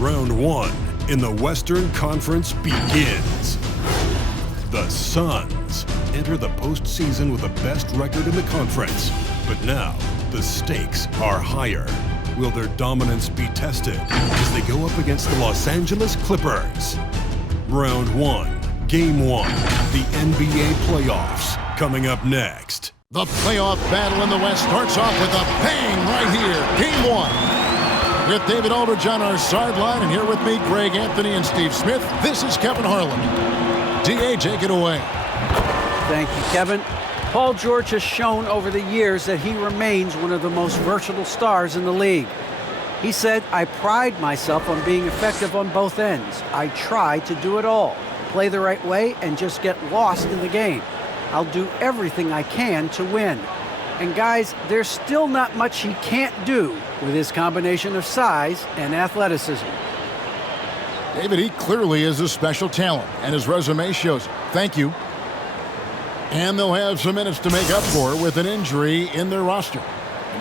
Round one in the Western Conference begins. The Suns enter the postseason with the best record in the conference. But now, the stakes are higher. Will their dominance be tested as they go up against the Los Angeles Clippers? Round one, Game 1, the NBA playoffs, coming up next. The playoff battle in the West starts off with a bang right here. Game 1. With David Aldridge on our sideline, and here with me, Greg Anthony and Steve Smith, this is Kevin Harlan. D.A., take it away. Thank you, Kevin. Paul George has shown over the years that he remains one of the most versatile stars in the league. He said, "I pride myself on being effective on both ends. I try to do it all, play the right way, and just get lost in the game. I'll do everything I can to win." And guys, there's still not much he can't do with his combination of size and athleticism. David, he clearly is a special talent, and his resume shows it. Thank you. And they'll have some minutes to make up for with an injury in their roster.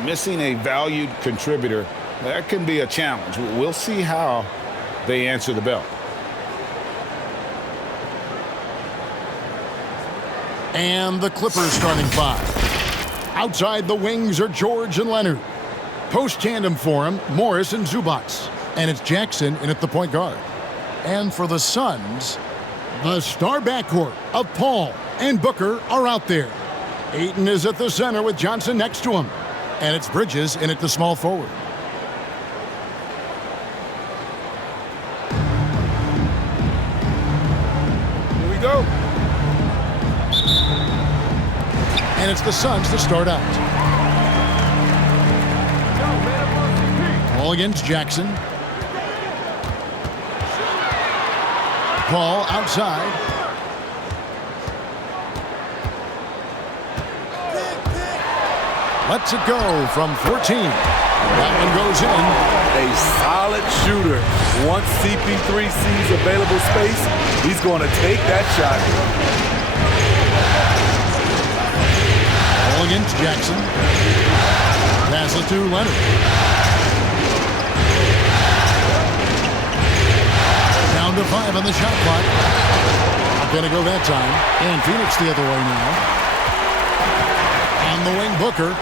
Missing a valued contributor, that can be a challenge. We'll see how they answer the bell. And the Clippers starting five. Outside the wings are George and Leonard. Post tandem for him, Morris and Zubats. And it's Jackson in at the point guard. And for the Suns, the star backcourt of Paul and Booker are out there. Ayton is at the center with Johnson next to him. And it's Bridges in at the small forward. Here we go. And it's the Suns to start out. Paul against Jackson. Paul outside. Lets it go from 14. That one goes in. A solid shooter. Once CP3 sees available space, he's going to take that shot. Paul against Jackson. Pass it to Leonard. Down to 5 on the shot clock. Not going to go that time. And Phoenix the other way now. On the wing, Booker.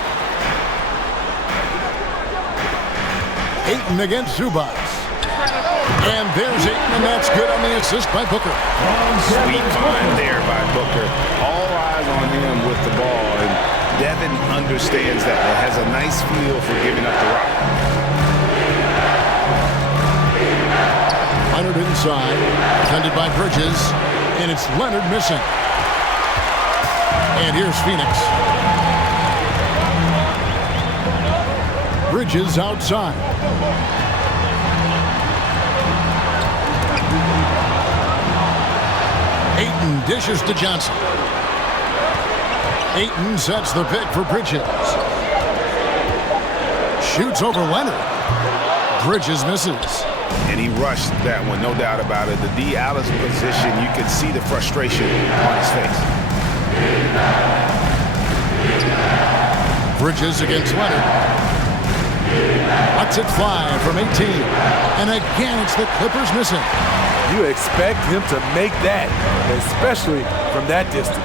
Ayton against Zubats. And there's Ayton, and that's good on the assist by Booker. Sweet find there by Booker. All eyes on him with the ball, and Devin understands that and has a nice feel for giving up the rock. Leonard inside, defended by Bridges, and it's Leonard missing. And here's Phoenix. Bridges outside. Ayton dishes to Johnson. Ayton sets the pick for Bridges. Shoots over Leonard. Bridges misses. And he rushed that one, no doubt about it. The D. Allen's position, you can see the frustration on his face. Bridges against Leonard. Lets it fly from 18. And again, it's the Clippers missing. You expect him to make that, especially from that distance.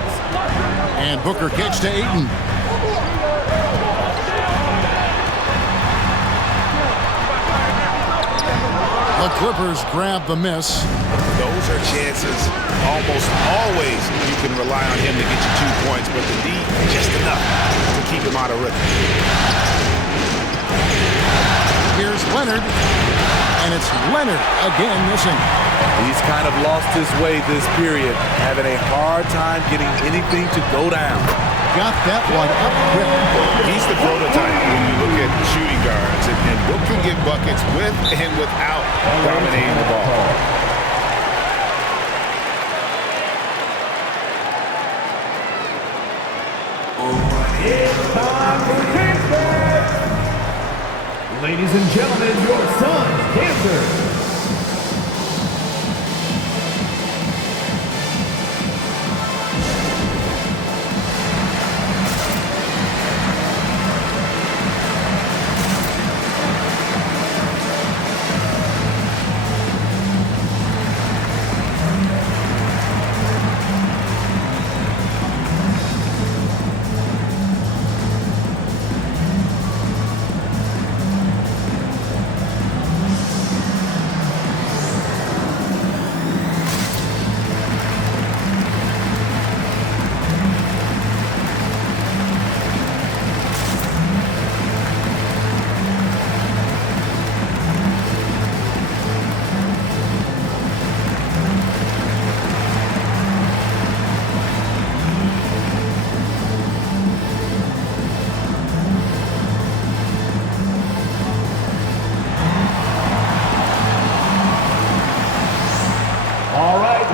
And Booker kicks to Ayton. The Clippers grab the miss. Those are chances. Almost always you can rely on him to get you 2 points, but the D, just enough to keep him out of rhythm. Here's Leonard, and it's Leonard again missing. He's kind of lost his way this period, having a hard time getting anything to go down. Got that one up quick. He's the prototype when you look at shooting guards, and Book can get buckets with and without dominating the ball. Ladies and gentlemen, your Suns Panthers.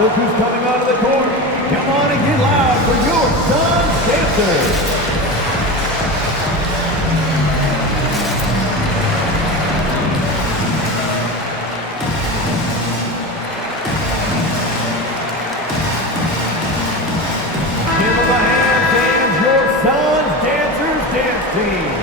look who's coming onto the court. Come on and get loud for your Suns dancers. Give them a hand, fans, your Suns dancers dance team.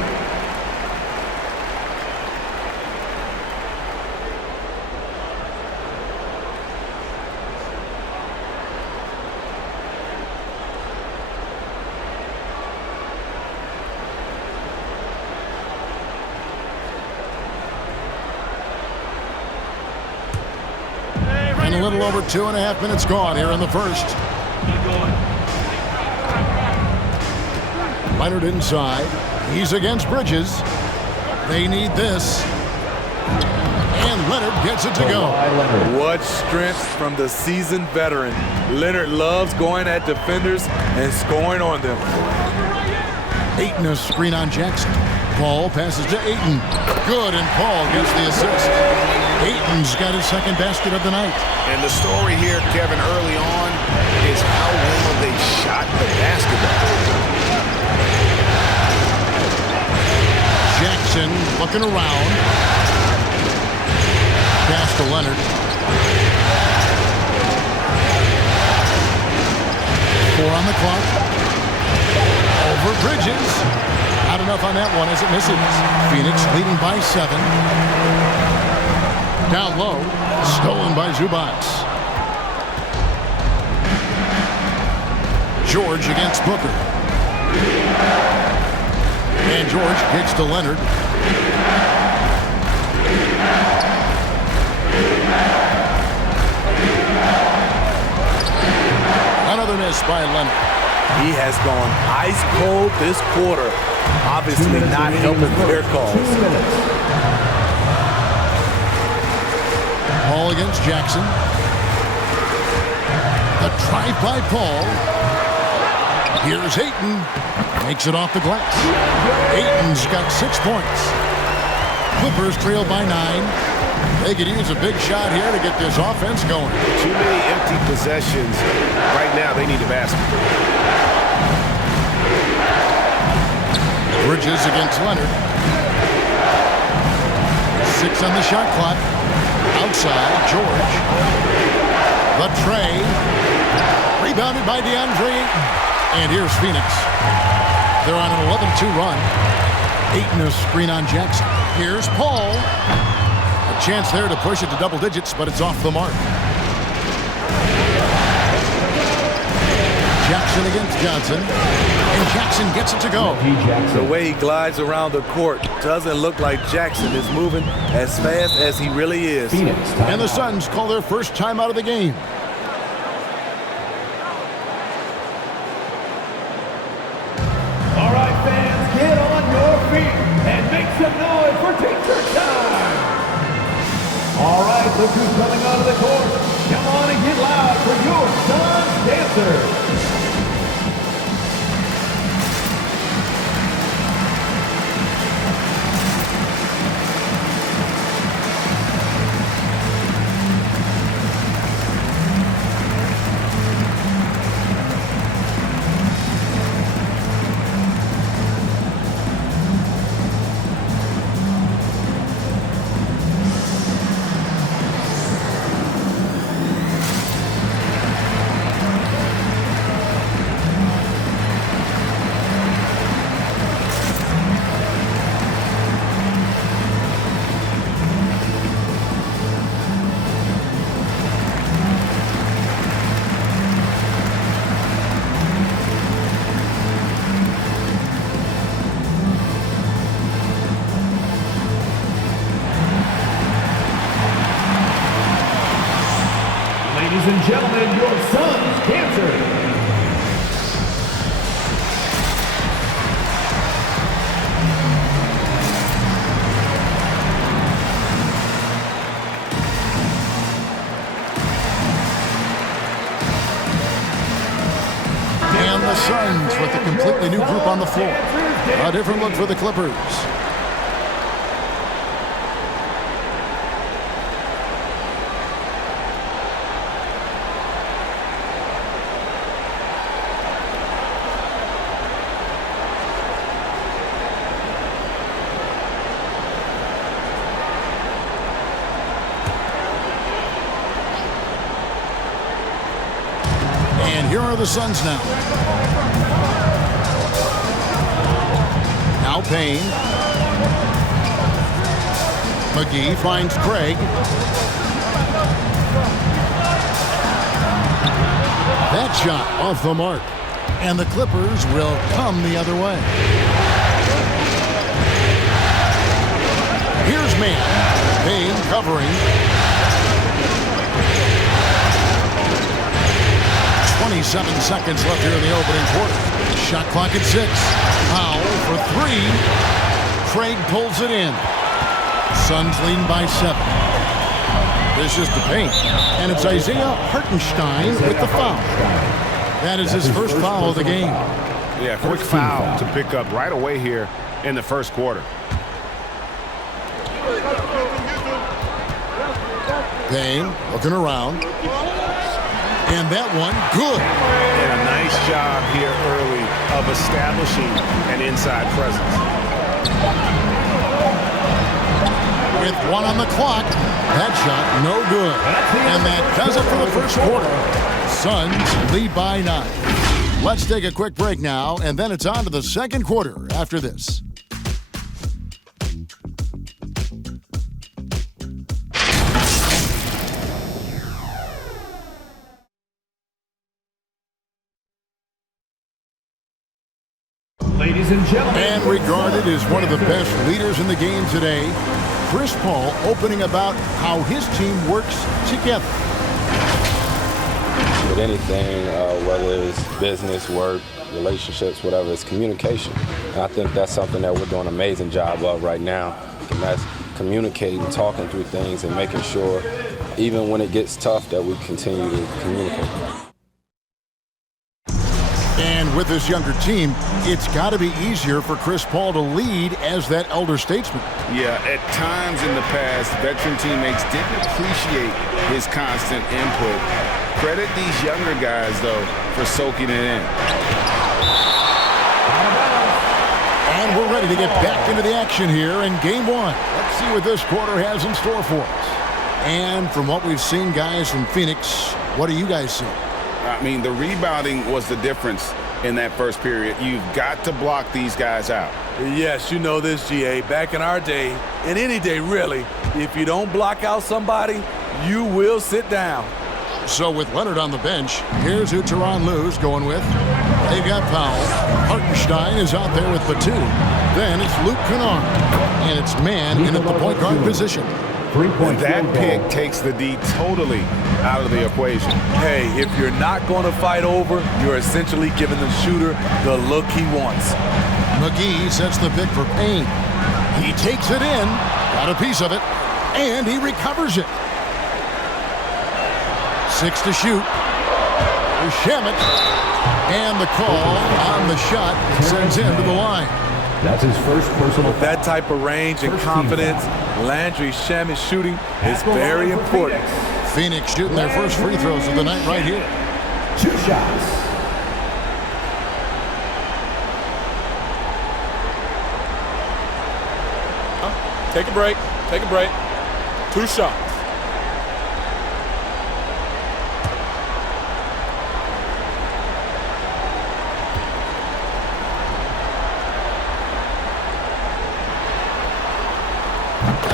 And a little over 2.5 minutes gone here in the first. Leonard inside. He's against Bridges. They need this. And Leonard gets it to go. What strength from the seasoned veteran. Leonard loves going at defenders and scoring on them. Ayton a screen on Jackson. Paul passes to Ayton. Good, and Paul gets the assist. Ayton's got his second basket of the night. And the story here, Kevin, early on is how well they shot the basketball. Jackson looking around. Pass to Leonard. 4 on the clock. Over Bridges. Not enough on that one as it misses. Phoenix leading by 7. Down low. Stolen by Zubac. George against Booker. And George kicks to Leonard. Another miss by Leonard. He has gone ice cold this quarter. Obviously not helping their cause. Paul against Jackson. The drive by Paul. Here's Ayton. Makes it off the glass. Ayton's got 6 points. Clippers trail by 9. They could use a big shot here to get this offense going. Too many empty possessions. Right now, they need a basket. Bridges against Leonard. 6 on the shot clock. Outside, George. The tray. Rebounded by DeAndre Ayton. And here's Phoenix. They're on an 11-2 run. Ayton a screen on Jackson. Here's Paul. A chance there to push it to double digits, but it's off the mark. Jackson against Johnson. And Jackson gets it to go. The way he glides around the court doesn't look like Jackson is moving as fast as he really is. And the Suns call their first time out of the game. All right, fans, get on your feet and make some noise for teacher time. All right, look who's coming onto the court. Come on and get loud for your Suns dancers. Ladies and gentlemen, your Suns dancers. And the Suns with a completely new group on the floor. A different look for the Clippers. Here are the Suns now. Now Payne. McGee finds Craig. That shot off the mark. And the Clippers will come the other way. Here's Mann. Payne covering. 27 seconds left here in the opening quarter. Shot clock at 6. Powell for 3. Craig pulls it in. Suns lead by 7. This is the paint. And it's Isaiah Hartenstein with the foul. That is his first foul of the game. Yeah, quick foul to pick up right away here in the first quarter. Payne looking around. And that one, good. And a nice job here early of establishing an inside presence. With 1 on the clock, that shot no good. And that does it for the first quarter. Suns lead by 9. Let's take a quick break now, and then it's on to the second quarter after this. Ladies and gentlemen. And regarded as one of the best leaders in the game today, Chris Paul opening about how his team works together. With anything, whether it's business, work, relationships, whatever, it's communication. And I think that's something that we're doing an amazing job of right now. And that's communicating, talking through things, and making sure, even when it gets tough, that we continue to communicate. And with this younger team, it's got to be easier for Chris Paul to lead as that elder statesman. Yeah, at times in the past, veteran teammates didn't appreciate his constant input. Credit these younger guys, though, for soaking it in. And we're ready to get back into the action here in Game 1. Let's see what this quarter has in store for us. And from what we've seen, guys, from Phoenix, what do you guys see? I mean, the rebounding was the difference in that first period. You've got to block these guys out. Yes, you know this, GA. Back in our day, and any day really, if you don't block out somebody, you will sit down. So with Leonard on the bench, here's who Tyronn Lue's going with. They've got Powell. Hartenstein is out there with Batum. Then it's Luke Kennard. And it's Mann in at the point guard position. And that pick takes the D totally out of the equation. Hey, if you're not going to fight over, you're essentially giving the shooter the look he wants. McGee sets the pick for Payne. He takes it in, got a piece of it, and he recovers it. 6 to shoot. There's Shamet. And the call on the shot sends him to the line. That's his first personal foul. That type of range and confidence, Landry Shamet shooting is very important. Phoenix shooting their first free throws of the night right here. 2 shots. Take a break. Take a break. 2 shots.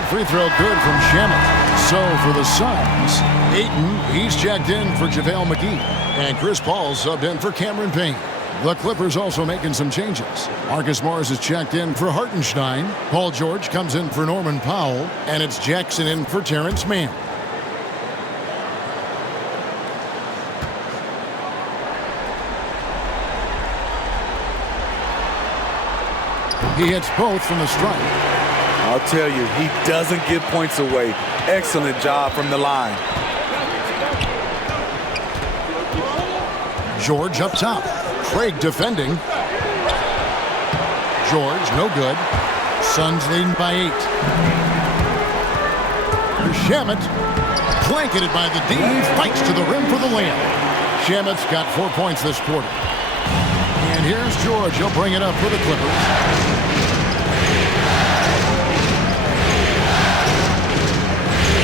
Free throw good from Shamet. So for the Suns, Ayton, he's checked in for JaVale McGee. And Chris Paul subbed in for Cameron Payne. The Clippers also making some changes. Marcus Morris is checked in for Hartenstein. Paul George comes in for Norman Powell. And it's Jackson in for Terrence Mann. He hits both from the stripe. I'll tell you, he doesn't give points away. Excellent job from the line. George up top. Craig defending. George, no good. Suns leading by 8. Here's Shamet. Blanketed by the D. Fights to the rim for the layup. Shamet's got 4 points this quarter. And here's George. He'll bring it up for the Clippers.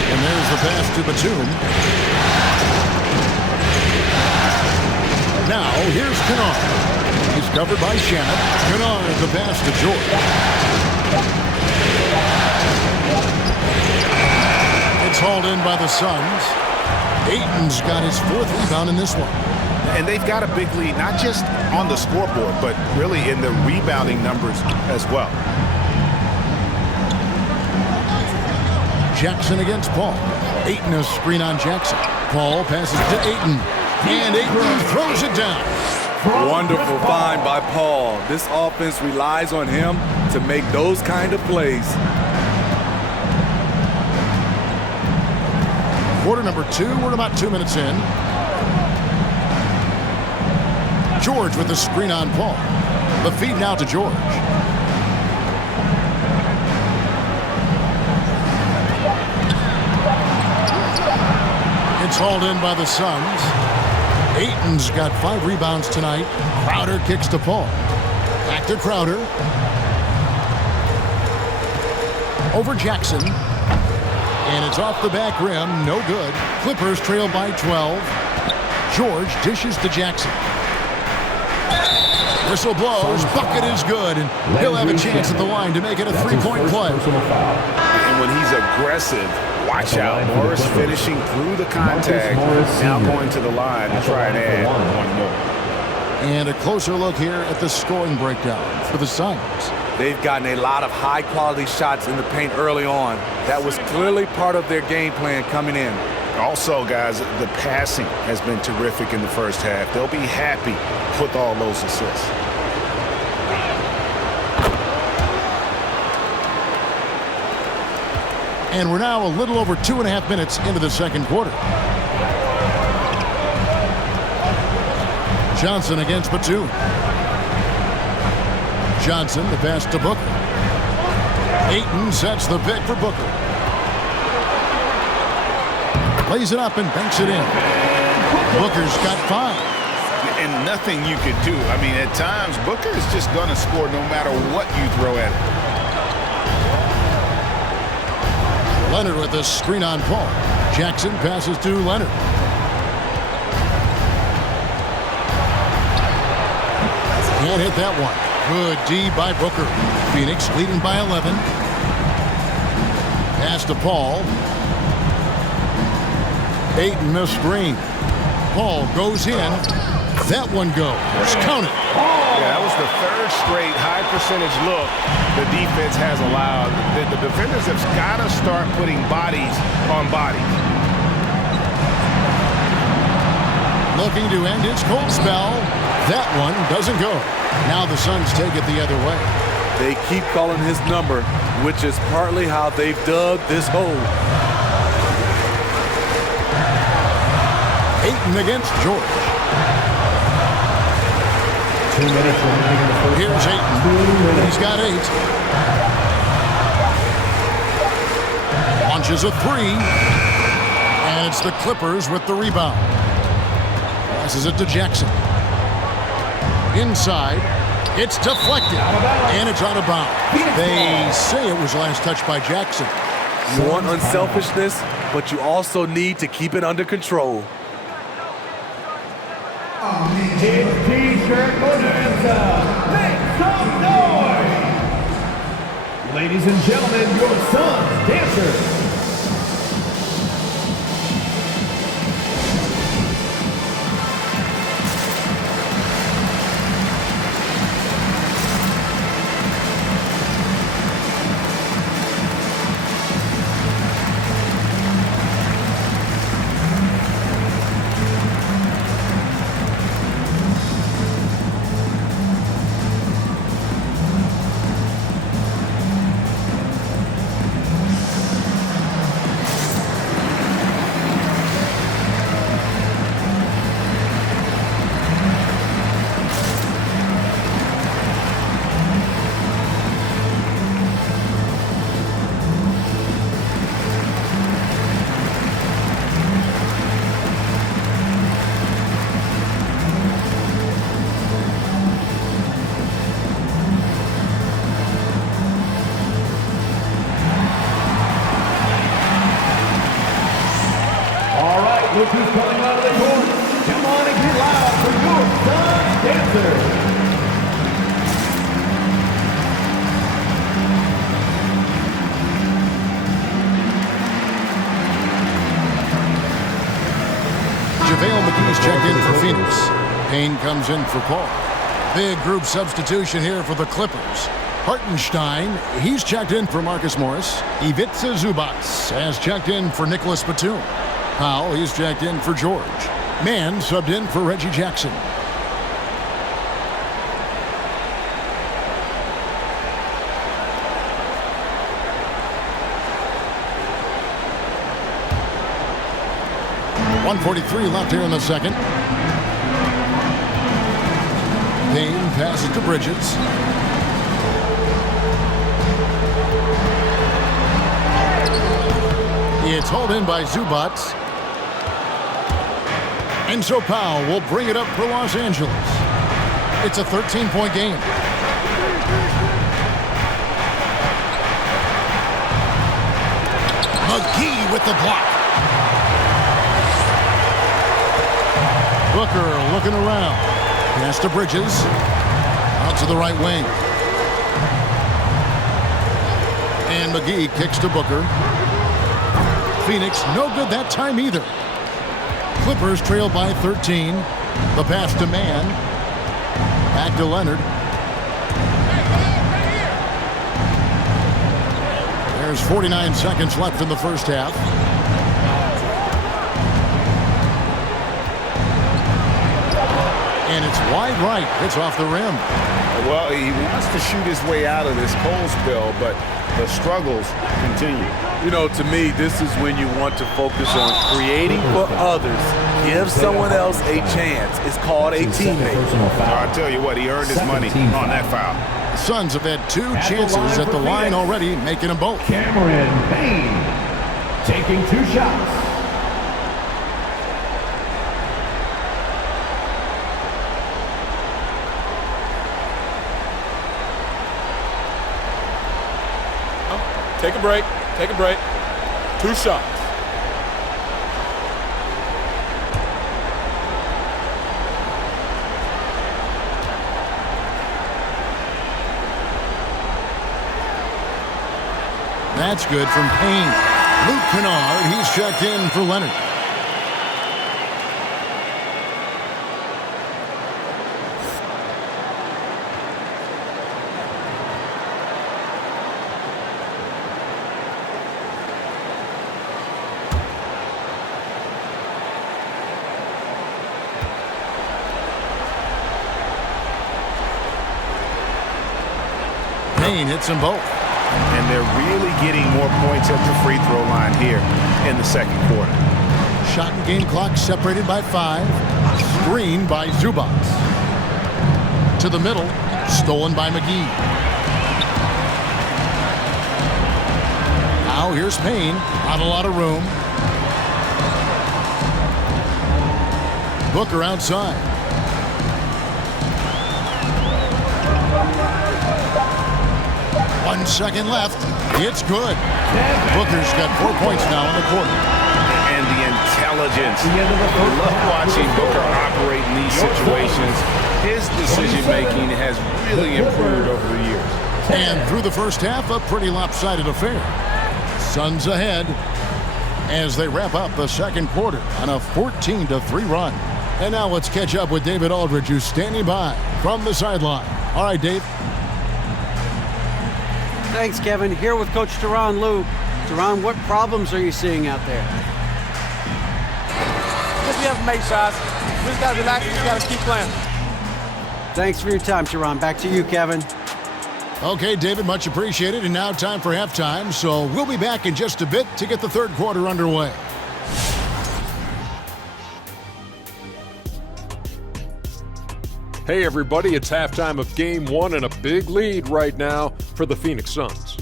And there's the pass to Batum. here's Kennard. He's covered by Shannon. Kennard, the pass to George. It's hauled in by the Suns. Ayton's got his 4th rebound in this one. And they've got a big lead, not just on the scoreboard, but really in the rebounding numbers as well. Jackson against Paul. Ayton a screen on Jackson. Paul passes to Ayton. And Ayton throws it down. Wonderful find by Paul. This offense relies on him to make those kind of plays. Quarter number 2, we're about 2 minutes in. George with the screen on Paul. The feed now to George. It's hauled in by the Suns. Ayton's got 5 rebounds tonight. Crowder kicks to Paul. Back to Crowder. Over Jackson. And it's off the back rim. No good. Clippers trail by 12. George dishes to Jackson. Whistle blows. Bucket is good. And he'll have a chance at the line to make it a 3-point play. And when he's aggressive, watch out. Morris finishing through the contact. Now going to the line to try and add one more. And a closer look here at the scoring breakdown for the Suns. They've gotten a lot of high-quality shots in the paint early on. That was clearly part of their game plan coming in. Also, guys, the passing has been terrific in the first half. They'll be happy with all those assists. And we're now a little over 2.5 minutes into the second quarter. Johnson against Batum. Johnson, the pass to Booker. Ayton sets the pick for Booker. Lays it up and banks it in. Booker's got 5. And nothing you could do. I mean, at times, Booker is just going to score no matter what you throw at him. Leonard with a screen on Paul. Jackson passes to Leonard. Can't hit that one. Good D by Booker. Phoenix leading by 11. Pass to Paul. Ayton a screen. Paul goes in. That one goes. Count it. Yeah, that was the 3rd straight high percentage look the defense has allowed. The defenders have got to start putting bodies on bodies. Looking to end its cold spell. That one doesn't go. Now the Suns take it the other way. They keep calling his number, which is partly how they've dug this hole. Ayton against George. 2 minutes remaining in the first. Here's Ayton. He's got 8. Launches a 3. And it's the Clippers with the rebound. Passes it to Jackson. Inside. It's deflected. And it's out of bounds. They say it was last touched by Jackson. You want unselfishness, but you also need to keep it under control. It's T-shirt bonanza. Make some noise. Ladies and gentlemen, your Suns dancers. Look who's coming out of the court. Come on and get loud for your Suns. has checked in for Phoenix. Payne comes in for Paul. Big group substitution here for the Clippers. Hartenstein, he's checked in for Marcus Morris. Ivica Zubac has checked in for Nicholas Batum. Powell, he's checked in for George. Mann subbed in for Reggie Jackson. .143 left here in the second. Payne passes to Bridges. It's hauled in by Zubac. And so Powell will bring it up for Los Angeles. It's a 13-point game. McGee with the block. Booker looking around. Pass to Bridges. Out to the right wing. And McGee kicks to Booker. Phoenix no good that time either. Clippers trail by 13. The pass to Mann. Back to Leonard. There's 49 seconds left in the first half. And it's wide right. It's off the rim. Well, he wants to shoot his way out of this cold spell, but the struggles continue. You know, to me, this is when you want to focus on creating for others. Give someone else a chance. It's called a teammate. I'll tell you what, he earned his money on that foul. The Suns have had two chances at the line already, making them both. Cameron Payne taking 2 shots. Take a break. Take a break. 2 shots. That's good from Payne. Luke Kennard, he's checked in for Leonard. Payne hits them both. And they're really getting more points at the free throw line here in the second quarter. Shot and game clock separated by 5. Screen by Zubac. To the middle. Stolen by McGee. Now here's Payne. Not a lot of room. Booker outside. One second left. It's good. Booker's got 4 points now in the quarter. And the intelligence. I love watching Booker operate in these situations. His decision-making has really improved over the years. And through the first half, a pretty lopsided affair. Suns ahead as they wrap up the second quarter on a 14-3 run. And now let's catch up with David Aldridge, who's standing by from the sideline. All right, Dave. Thanks, Kevin. Here with Coach Teron Lue. Teron, what problems are you seeing out there? Just we have to make shots. We just got to relax. We just got to keep playing. Thanks for your time, Teron. Back to you, Kevin. Okay, David, much appreciated. And now time for halftime. So we'll be back in just a bit to get the third quarter underway. Hey everybody, it's halftime of Game 1 and a big lead right now for the Phoenix Suns.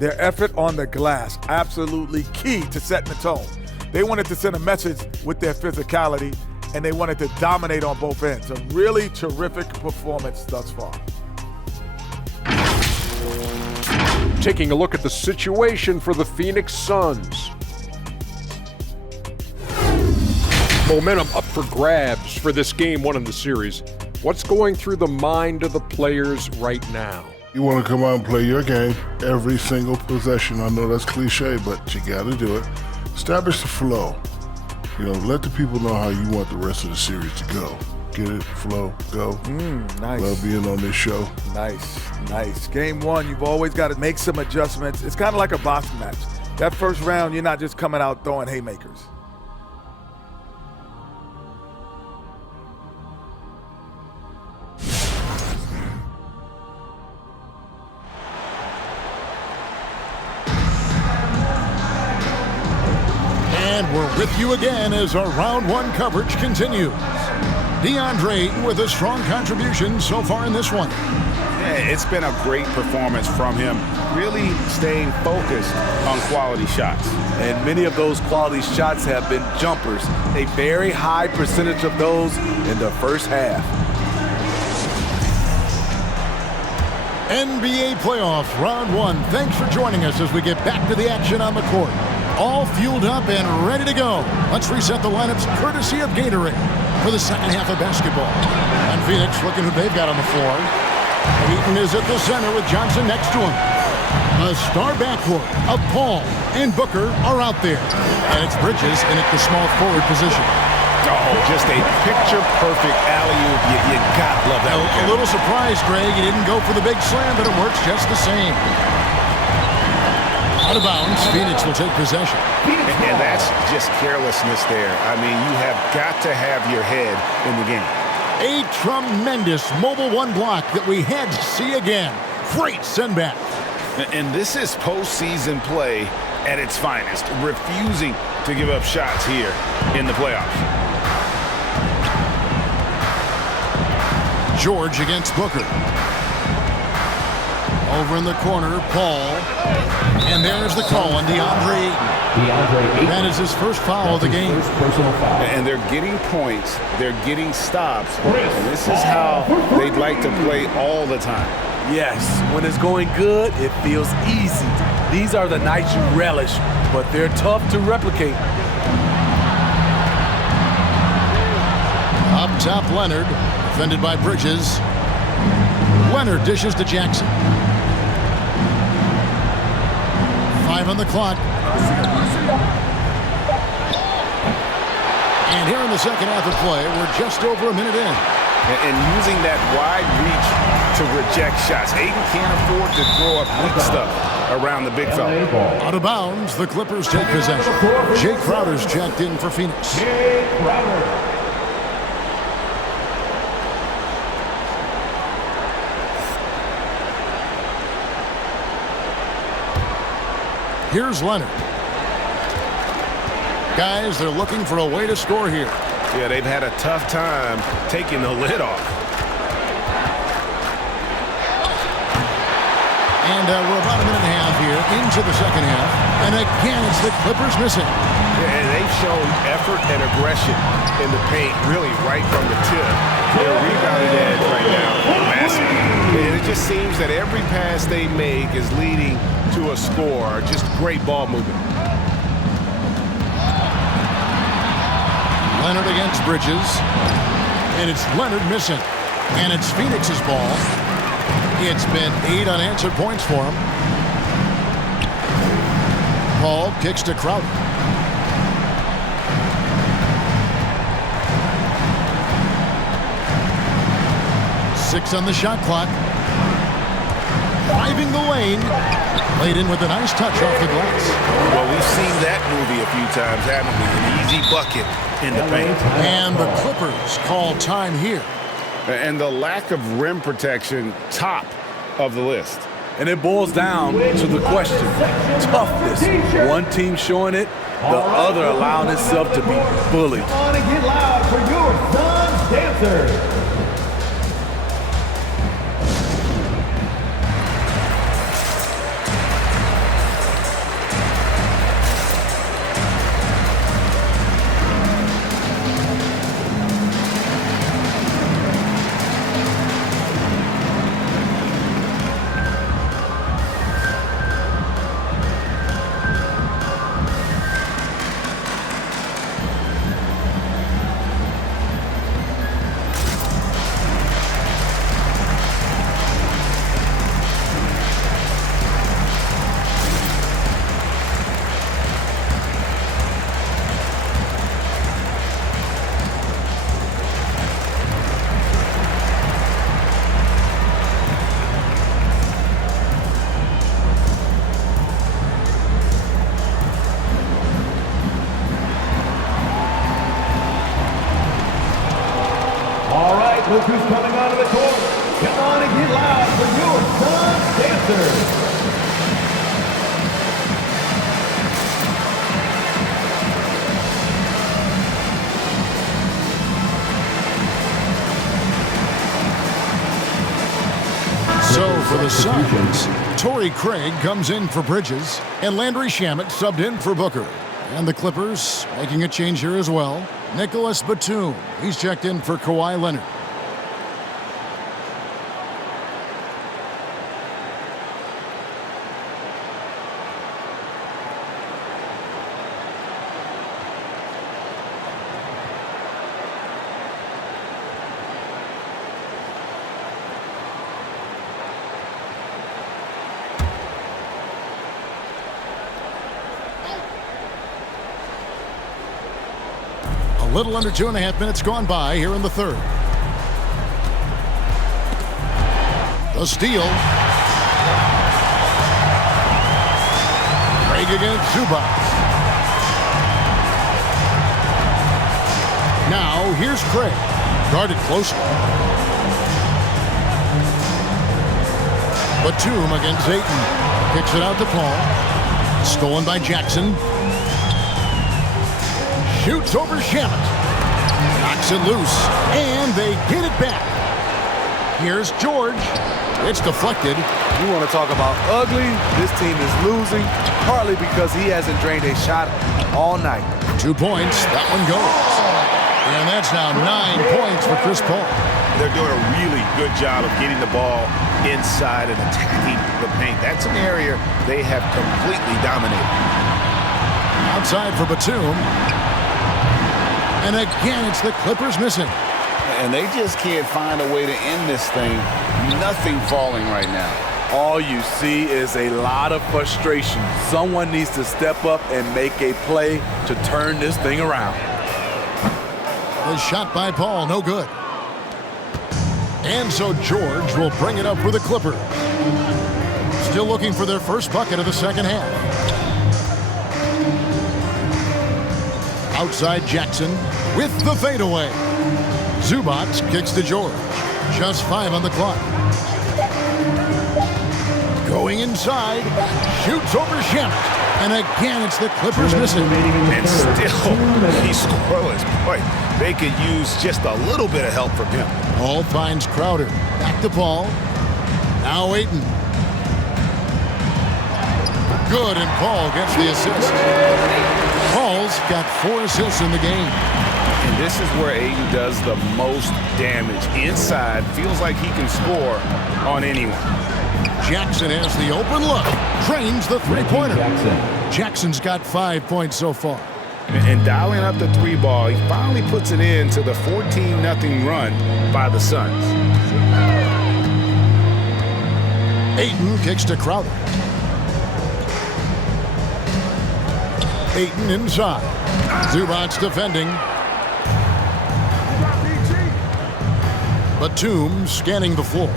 Their effort on the glass, absolutely key to setting the tone. They wanted to send a message with their physicality, and they wanted to dominate on both ends. A really terrific performance thus far. Taking a look at the situation for the Phoenix Suns. Momentum up for grabs for this Game 1 in the series. What's going through the mind of the players right now? You want to come out and play your game every single possession. I know that's cliche, but you got to do it. Establish the flow. let the people know how you want the rest of the series to go. Get it, flow, go. Nice. Love being on this show. Nice. Game 1, you've always got to make some adjustments. It's kind of like a boxing match. That first round, you're not just coming out throwing haymakers. And we're with you again as our round 1 coverage continues. DeAndre Ayton with a strong contribution so far in this one. Yeah, it's been a great performance from him, really staying focused on quality shots. And many of those quality shots have been jumpers, a very high percentage of those in the first half. NBA playoff round 1. Thanks for joining us as we get back to the action on the court. All fueled up and ready to go. Let's reset the lineups courtesy of Gatorade for the second half of basketball. And Phoenix looking who they've got on the floor. Ayton is at the center with Johnson next to him. A star backcourt of Paul and Booker are out there. And it's Bridges in at the small forward position. Oh, just a picture-perfect alley-oop. You gotta love that. A little surprised, Greg. He didn't go for the big slam, but it works just the same. Out of bounds, Phoenix will take possession. And that's just carelessness there. I mean, you have got to have your head in the game. A tremendous mobile 1 block that we had to see again. Great send back. And this is postseason play at its finest, refusing to give up shots here in the playoffs. George against Booker. Over in the corner, Paul. And there's the call on DeAndre Ayton. That is his first foul of the game. And they're getting points. They're getting stops. And this is how they'd like to play all the time. Yes, when it's going good, it feels easy. These are the nights you relish, but they're tough to replicate. Up top, Leonard, defended by Bridges. Leonard dishes to Jackson. 5 on the clock. And here in the second half of play, we're just over a minute in. And using that wide reach to reject shots. Ayton can't afford to throw up weak stuff around the big fella. Out of bounds, the Clippers take possession. Jay Crowder's checked in for Phoenix. Jay Crowder. Here's Leonard. Guys, they're looking for a way to score here. Yeah, they've had a tough time taking the lid off. And we're about a minute and a half here into the second half. And again, it's the Clippers missing. Yeah, and they've shown effort and aggression in the paint, really right from the tip. Their rebounding edge right now, massive. And it just seems that every pass they make is leading to a score. Just great ball movement. Leonard against Bridges. And it's Leonard missing. And it's Phoenix's ball. It's been 8 unanswered points for him. Paul kicks to Crowder. Six on the shot clock. Driving the lane. Laid in with a nice touch off the glass. Well, we've seen that movie a few times, haven't we? An easy bucket in the paint. And the Clippers call time here. And the lack of rim protection, top of the list. And it boils down to the question, toughness. One team showing it, the other allowing itself to be bullied. Come on and get loud for your Suns dancers. dancers. So for the Suns, Torrey Craig comes in for Bridges, and Landry Shamet subbed in for Booker. And the Clippers making a change here as well. Nicholas Batum, he's checked in for Kawhi Leonard. A little under 2.5 minutes gone by here in the third. The steal. Craig against Zubac. Now here's Craig. Guarded closely. Batum against Ayton. Kicks it out to Paul. Stolen by Jackson. Shoots over Shamet. Knocks it loose. And they get it back. Here's George. It's deflected. You want to talk about ugly? This team is losing, partly because he hasn't drained a shot all night. 2 points. That one goes. And that's now 9 points for Chris Paul. They're doing a really good job of getting the ball inside and attacking the paint. That's an area they have completely dominated. Outside for Batum. And again, it's the Clippers missing. And they just can't find a way to end this thing. Nothing falling right now. All you see is a lot of frustration. Someone needs to step up and make a play to turn this thing around. The shot by Paul, no good. And so George will bring it up for the Clippers. Still looking for their first bucket of the second half. Outside Jackson with the fadeaway. Zubac kicks to George. Just 5 on the clock. Going inside. Shoots over Shamet. And again, it's the Clippers missing. And still, he's scoreless. Boy, they could use just a little bit of help from him. Paul finds Crowder. Back to Paul. Now Ayton. Good, and Paul gets the assist. Paul's got 4 assists in the game. And this is where Ayton does the most damage. Inside, feels like he can score on anyone. Jackson has the open look. Drains the three-pointer. Jackson's got 5 points so far. And dialing up the 3 ball, he finally puts it into the 14-0 run by the Suns. Ayton kicks to Crowder. Ayton inside. Zubac's defending. Batum scanning the floor.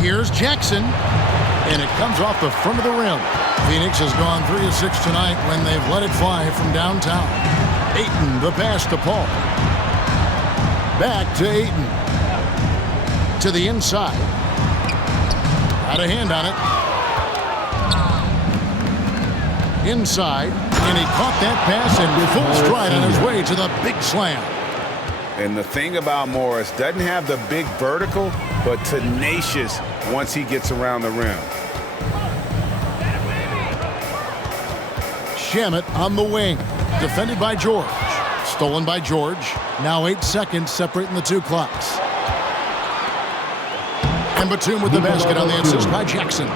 Here's Jackson. And it comes off the front of the rim. Phoenix has gone 3 of 6 tonight when they've let it fly from downtown. Ayton, the pass to Paul. Back to Ayton. To the inside. Got a hand on it. Inside. And he caught that pass in full stride on his way to the big slam. And the thing about Morris, doesn't have the big vertical, but tenacious once he gets around the rim. Shamet on the wing. Defended by George. Stolen by George. Now 8 seconds separating the 2 clocks. And Batum with the basket on the assist by Jackson.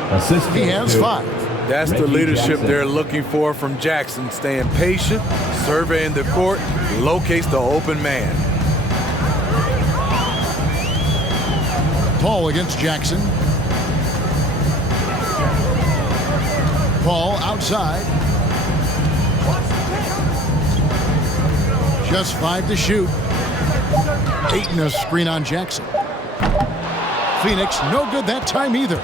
He has 5. That's the leadership they're looking for from Jackson. Staying patient, surveying the court, locates the open man. Paul against Jackson. Paul outside. Just 5 to shoot. Ayton a screen on Jackson. Phoenix no good that time either.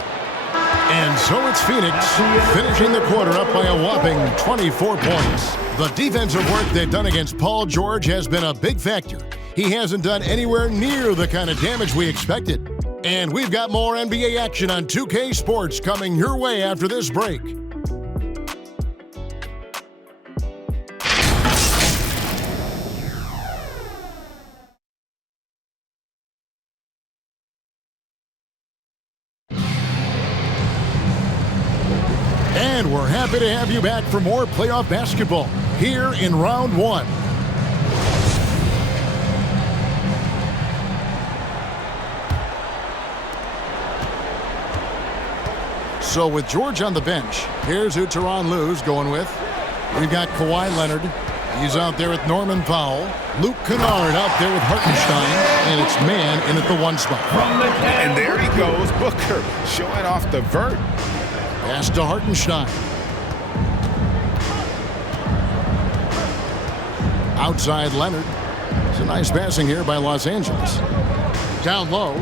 And so it's Phoenix finishing the quarter up by a whopping 24 points. The defensive work they've done against Paul George has been a big factor. He hasn't done anywhere near the kind of damage we expected. And we've got more NBA action on 2K Sports coming your way after this break. And we're happy to have you back for more playoff basketball here in round one. So with George on the bench, here's who Tyronn Lue's going with. We've got Kawhi Leonard. He's out there with Norman Powell. Luke Kennard out there with Hartenstein. And it's man in at the one spot. And there he goes, Booker, showing off the vert. Pass to Hartenstein. Outside Leonard. It's a nice passing here by Los Angeles. Down low.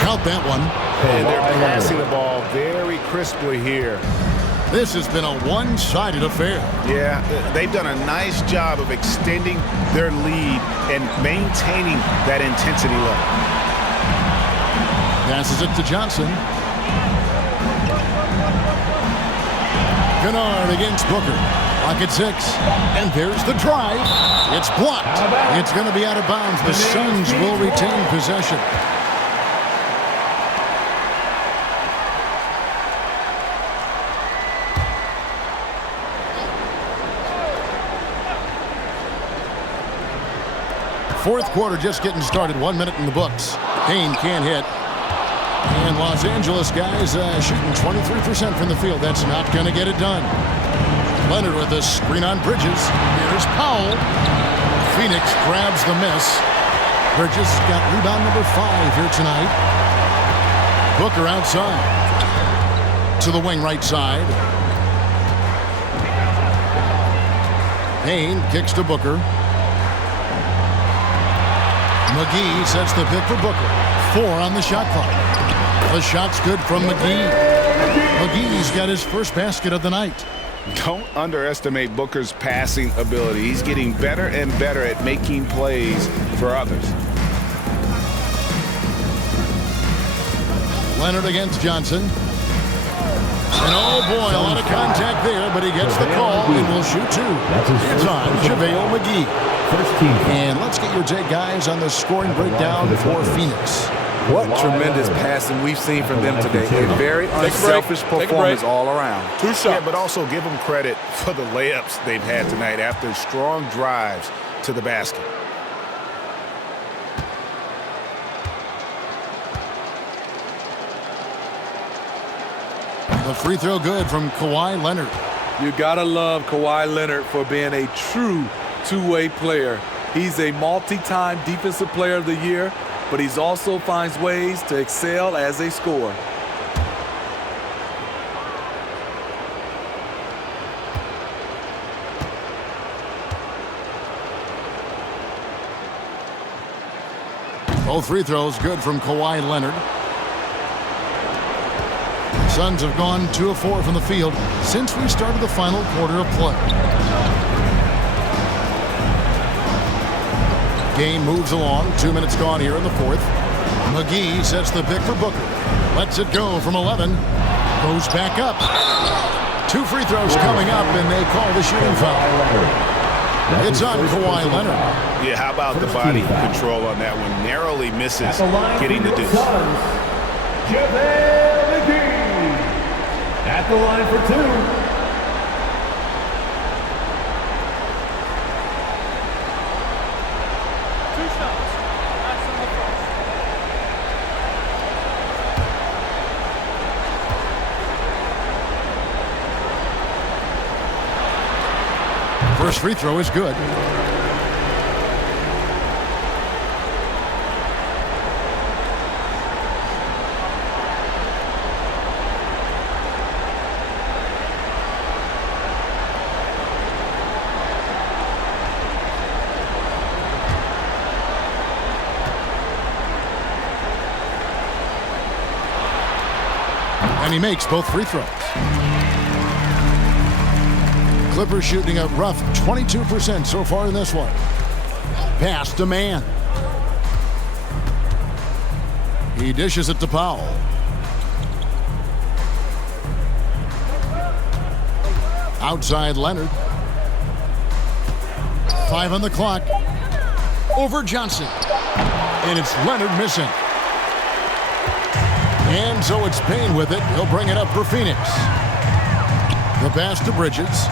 Count that one. And they're passing the ball very crisply here. This has been a one-sided affair. Yeah, they've done a nice job of extending their lead and maintaining that intensity level. Passes it to Johnson. Kennard against Booker. Lock at 6. And there's the drive. It's blocked. It's going to be out of bounds. The Suns will retain possession. Fourth quarter just getting started. 1 minute in the books. Payne can't hit. And Los Angeles guys shooting 23% from the field. That's not going to get it done. Leonard with a screen on Bridges. Here's Powell. Phoenix grabs the miss. Bridges got rebound number 5 here tonight. Booker outside. To the wing right side. Payne kicks to Booker. McGee sets the pick for Booker. 4 on the shot clock. The shot's good from McGee. McGee's got his first basket of the night. Don't underestimate Booker's passing ability. He's getting better and better at making plays for others. Leonard against Johnson. And oh boy, a lot of contact there, but he gets the call and will shoot 2. It's on JaVale McGee. And let's get your take, guys, on the scoring breakdown for Phoenix. What tremendous passing we've seen from them today. A very unselfish performance all around. 2 shots. Yeah, but also give them credit for the layups they've had tonight after strong drives to the basket. The free throw good from Kawhi Leonard. You gotta love Kawhi Leonard for being a true two-way player. He's a multi-time defensive player of the year, but he also finds ways to excel as a scorer. Both free throws good from Kawhi Leonard. The Suns have gone 2 of 4 from the field since we started the final quarter of play. Game moves along. 2 minutes gone here in the fourth. McGee sets the pick for Booker. Lets it go from 11. Goes back up. 2 free throws coming up, and they call the shooting foul. It's on Kawhi Leonard. Yeah, how about the body control on that one? Narrowly misses getting the deuce. JaVale McGee at the line for 2. First free throw is good. And he makes both free throws. Clippers shooting a rough 22% so far in this one. Pass to Mann. He dishes it to Powell. Outside Leonard. 5 on the clock. Over Johnson. And it's Leonard missing. And so it's Payne with it. He'll bring it up for Phoenix. The pass to Bridges.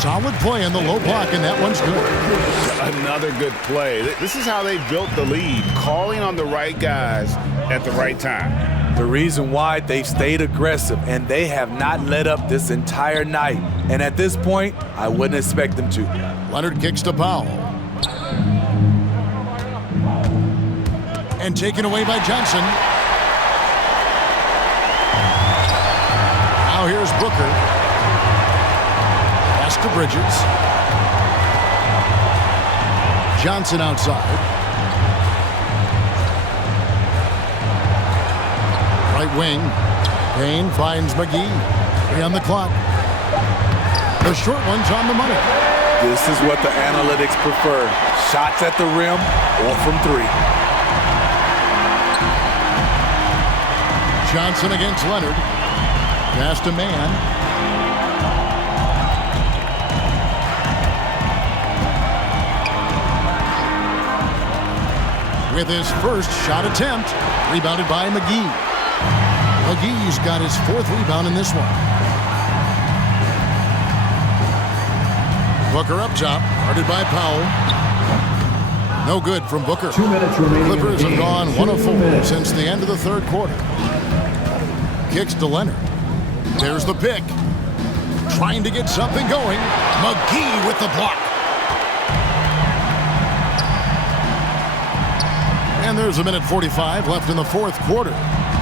Solid play in the low block, and that one's good. Another good play. This is how they built the lead, calling on the right guys at the right time. The reason why they've stayed aggressive, and they have not let up this entire night. And at this point, I wouldn't expect them to. Leonard kicks to Powell. And taken away by Johnson. Now here's Booker. Pass to Bridges. Johnson outside. Right wing. Payne finds McGee. 3 on the clock. The short one's on the money. This is what the analytics prefer. Shots at the rim or from 3. Johnson against Leonard. Pass to Man. With his first shot attempt, rebounded by McGee. McGee's got his 4th rebound in this one. Booker up top, guarded by Powell. No good from Booker. 2 minutes remaining. Clippers have gone 1 of 4 since the end of the 3rd quarter. Kicks to Leonard. There's the pick. Trying to get something going. McGee with the block. And there's 1:45 left in the 4th quarter.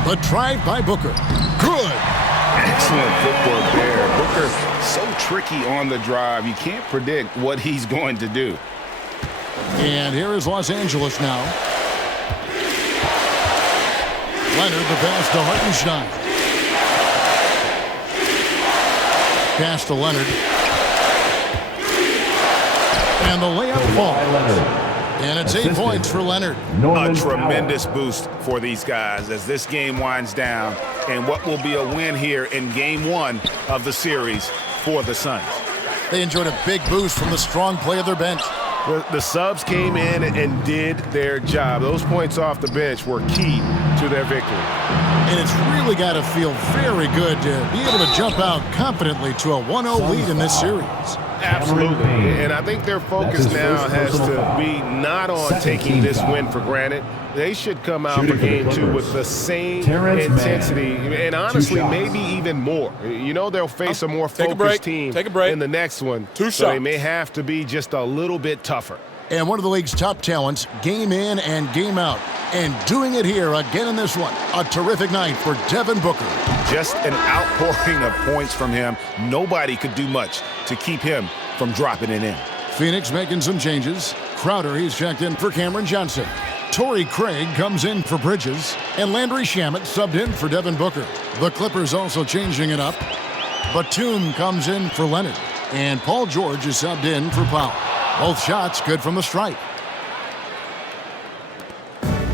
A drive by Booker. Good. Excellent footwork there. Booker, so tricky on the drive. You can't predict what he's going to do. And here is Los Angeles now. Leonard, the pass to Hartenstein. Pass to Leonard. And the layup falls. And it's 8 points for Leonard. A tremendous boost for these guys as this game winds down. And what will be a win here in Game 1 of the series for the Suns. They enjoyed a big boost from the strong play of their bench. The subs came in and did their job. Those points off the bench were key to their victory. And it's really got to feel very good to be able to jump out confidently to a 1-0 lead in this series. Absolutely. And I think their focus now has to be not on taking this win for granted. They should come out for Game 2 with the same intensity and honestly maybe even more. You know they'll face a more focused team in the next one. So they may have to be just a little bit tougher. And one of the league's top talents, game in and game out. And doing it here again in this one. A terrific night for Devin Booker. Just an outpouring of points from him. Nobody could do much to keep him from dropping it in. Phoenix making some changes. Crowder, he's checked in for Cameron Johnson. Torrey Craig comes in for Bridges. And Landry Shamet subbed in for Devin Booker. The Clippers also changing it up. Batum comes in for Leonard. And Paul George is subbed in for Powell. Both shots good from the stripe.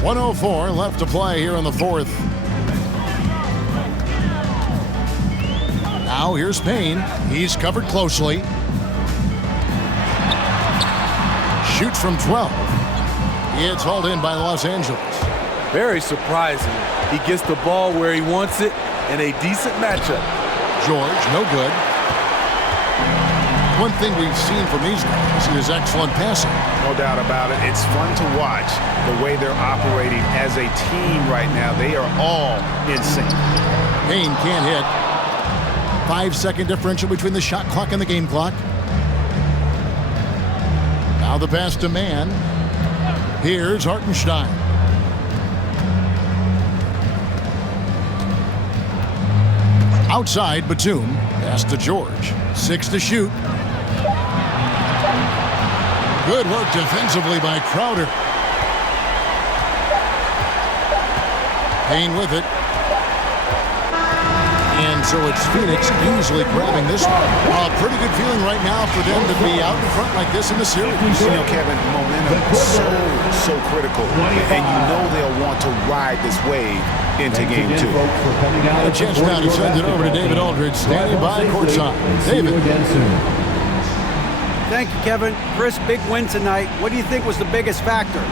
1:04 left to play here in the 4th. Now here's Payne. He's covered closely. Shoots from 12. It's hauled in by Los Angeles. Very surprising. He gets the ball where he wants it in a decent matchup. George, no good. One thing we've seen from these guys is excellent passing. No doubt about it. It's fun to watch the way they're operating as a team right now. They are all in sync. Payne can't hit. 5-second differential between the shot clock and the game clock. Now the pass to Man. Here's Hartenstein. Outside, Batum. Pass to George. 6 to shoot. Good work defensively by Crowder. Payne with it. And so it's Phoenix easily grabbing this one. A pretty good feeling right now for them to be out in front like this in the series. You know, Kevin, momentum is so critical. And you know they'll want to ride this wave into game 2. A chance now to send it over to David Aldridge, standing by courtside. David. Thank you, Kevin. Chris, big win tonight. What do you think was the biggest factor?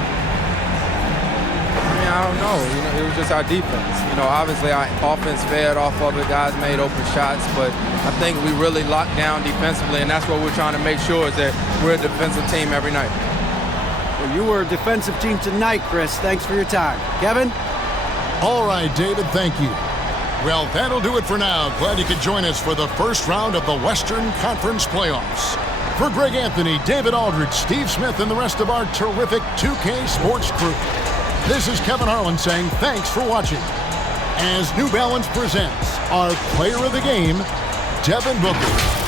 I don't know. It was just our defense. Obviously our offense fed off of it. Guys made open shots, but I think we really locked down defensively, and that's what we're trying to make sure is that we're a defensive team every night. Well, you were a defensive team tonight, Chris. Thanks for your time. Kevin? All right, David, thank you. Well, that'll do it for now. Glad you could join us for the first round of the Western Conference Playoffs. For Greg Anthony, David Aldridge, Steve Smith, and the rest of our terrific 2K Sports crew, this is Kevin Harlan saying thanks for watching. As New Balance presents our player of the game, Devin Booker.